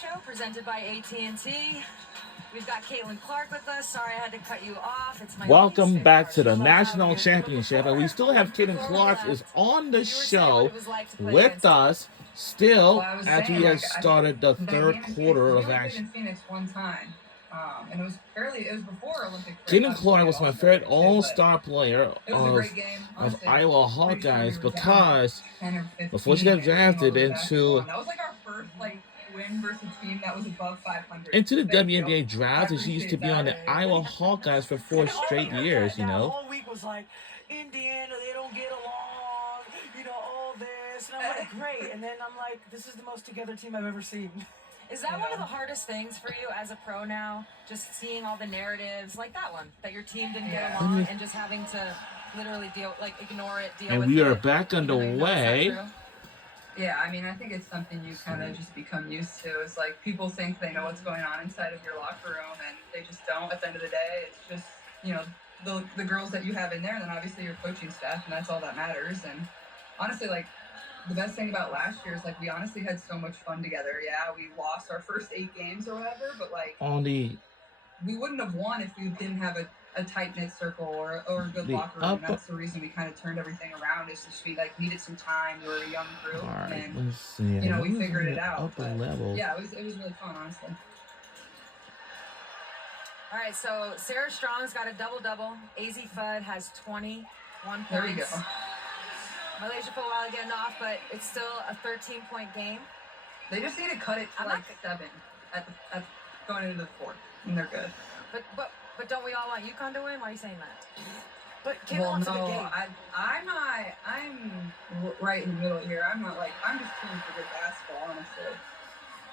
Show presented by AT&T. We've got Caitlin Clark with us. Sorry I had to cut you off. It's my Welcome back to the National Championship, and we still have Caitlin Clark is on the show with us still after we have started the third quarter of action. Phoenix one time, and it was before Olympic. Caitlin Clark was my favorite all-star player of Iowa Hawkeyes because before she got drafted into that was like our first win versus a team that was above 500. into the WNBA draft, and she used to be on the Iowa Hawkeyes for 4 straight years, you know. That whole week was like, Indiana, they don't get along, all this. And I'm like, great. And then I'm like, this is the most together team I've ever seen. Is that one of the hardest things for you as a pro now? Just seeing all the narratives, like that one, that your team didn't get along, and just having to literally ignore it, deal with it. And we are back underway. Yeah, I mean, I think it's something you kind of just become used to. It's like people think they know what's going on inside of your locker room, and they just don't. At the end of the day, it's just, the girls that you have in there, and then obviously your coaching staff, and that's all that matters. And honestly, the best thing about last year is, we honestly had so much fun together. Yeah, we lost our first 8 games or whatever, but, we wouldn't have won if we didn't have a tight-knit circle or a good locker room. That's the reason we kind of turned everything around, is just we needed some time. We were a young group, and we figured it out. Yeah, it was really fun, honestly. All right, so Sarah Strong's got a double-double. AZ Fudd has 21 points. There we go. Malaysia Football getting off, but it's still a 13-point game. They just need to cut it to 7 at going into the 4th, and they're good. But don't we all want UConn to win? Why are you saying that? But Caitlin wants a good game. I'm right in the middle here. I'm just cheering for good basketball, honestly.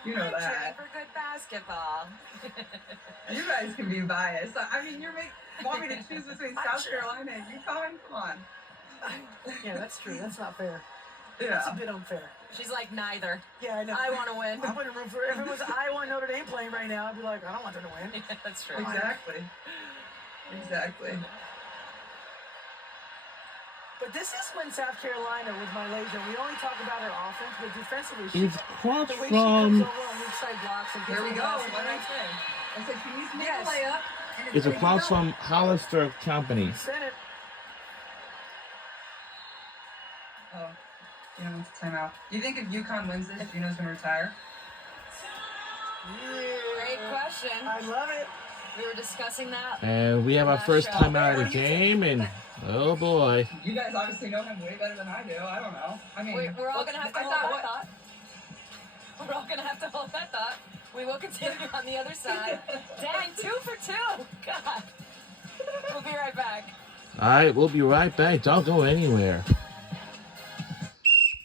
You know I'm that. cheering for good basketball. You guys can be biased. I mean, want me to choose between South Carolina and UConn? Come on. Yeah, that's true. That's not fair. Yeah. That's a bit unfair. She's like, neither. Yeah, I know. I want to win. I wouldn't root for it. If it was Iowa and Notre Dame playing right now, I'd be like, I don't want them to win. Yeah, that's true. Exactly. But this is when South Carolina with Malaysia, we only talk about her offense, but defensively, It's across the way from. she comes over on weak side blocks and Here we go. passes. What did I say? I said she needs to make a layup. And It's across from Hollister Company. Senate. Oh, it's timeout. Do you think if UConn wins this, Gino's going to retire? Great question. I love it. We were discussing that. And we have our first time out of the game, and oh boy. You guys obviously know him way better than I do. I don't know. I mean, we're all going to have to hold that thought. We're all going to have to hold that thought. We will continue on the other side. Dang, 2 for 2. God. We'll be right back. All right, we'll be right back. Don't go anywhere.